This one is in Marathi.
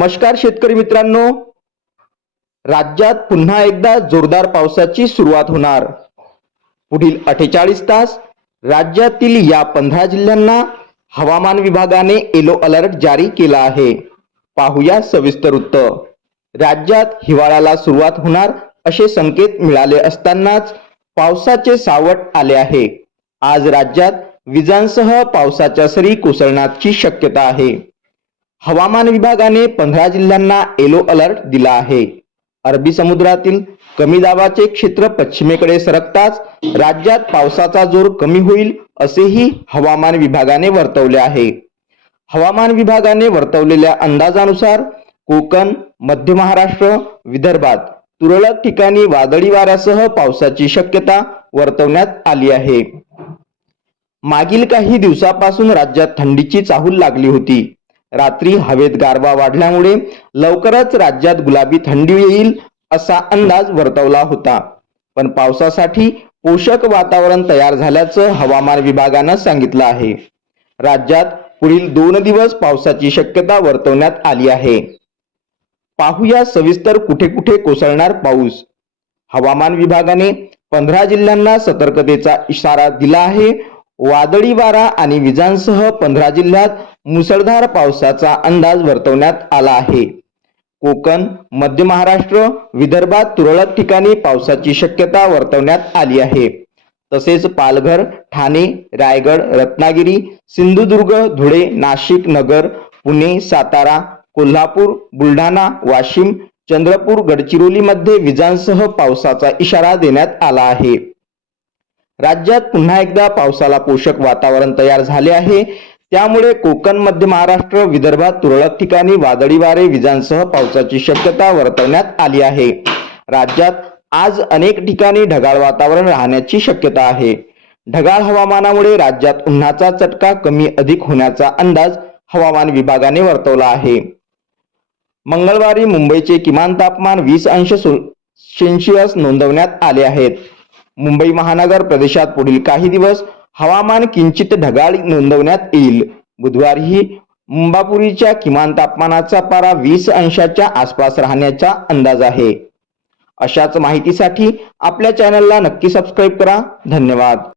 नमस्कार शेतकरी मित्रांनो. राज्यात पुन्हा एकदा जोरदार पावसाची सुरुवात होणार. पुढील अठ्ठेचाळीस तास राज्यातील या पंधरा जिल्ह्यांना हवामान विभागाने येलो अलर्ट जारी केला आहे. पाहूया सविस्तर वृत्त राज्यात हिवाळ्याला सुरुवात होणार असे संकेत मिळाले असतानाच पावसाचे सावट आले आहे. आज राज्यात विजांसह पावसाच्या सरी कोसळण्याची शक्यता आहे. हवामान विभागाने पंधरा जिल्ह्यांना येलो अलर्ट दिला आहे. अरबी समुद्रातील कमी दाबाचे क्षेत्र पश्चिमेकडे सरकताच राज्यात पावसाचा जोर कमी होईल असेही हवामान विभागाने वर्तवले आहे. हवामान विभागाने वर्तवलेल्या अंदाजानुसार कोकण मध्य महाराष्ट्र विदर्भात तुरळक ठिकाणी वादळी वाऱ्यासह पावसाची शक्यता वर्तवण्यात आली आहे. मागील काही दिवसापासून राज्यात थंडीची चाहूल लागली होती. रात्री हवेत गारवा वाढल्यामुळे लवकरच राज्यात गुलाबी थंडी येईल असा अंदाज वर्तवला होता. पण पावसासाठी पोषक वातावरण तयार झाल्याचं हवामान विभागानं सांगितलं आहे. राज्यात पुढील दोन दिवस पावसाची शक्यता वर्तवण्यात आली आहे. पाहूया सविस्तर कुठे कुठे कोसळणार पाऊस. हवामान विभागाने पंधरा जिल्ह्यांना सतर्कतेचा इशारा दिला आहे. वादळी वारा आणि विजांसह पंधरा जिल्ह्यात मुसळधार पावसाचा अंदाज वर्तवण्यात आला आहे. कोकण मध्य महाराष्ट्र विदर्भात तुरळक ठिकाणी पावसाची शक्यता वर्तवण्यात आली आहे. तसेच पालघर ठाणे रायगड रत्नागिरी सिंधुदुर्ग धुळे नाशिक नगर पुणे सातारा कोल्हापूर बुलढाणा वाशिम चंद्रपूर गडचिरोलीमध्ये विजांसह पावसाचा इशारा देण्यात आला आहे. राज्यात पुन्हा एकदा पावसाला पोषक वातावरण तयार झाले आहे. त्यामुळे कोकण मध्य महाराष्ट्र विदर्भात तुरळक ठिकाणी वादळी वारे विजांसह पावसाची शक्यता वर्तवण्यात आली आहे. राज्यात आज अनेक ठिकाणी ढगाळ वातावरण राहण्याची शक्यता आहे. ढगाळ हवामानामुळे राज्यात उन्हाचा चटका कमी अधिक होण्याचा अंदाज हवामान विभागाने वर्तवला आहे. मंगळवारी मुंबईचे किमान तापमान वीस अंश सेल्सिअस नोंदवण्यात आले आहेत. मुंबई महानगर प्रदेशात पुढील काही दिवस हवामान किंचित ढगाळ नोंदवण्यात येईल. बुधवारीही मुंबापुरीच्या किमान तापमानाचा पारा वीस अंशाच्या आसपास राहण्याचा अंदाज आहे. अशाच माहितीसाठी आपल्या चॅनलला नक्की सबस्क्राईब करा. धन्यवाद.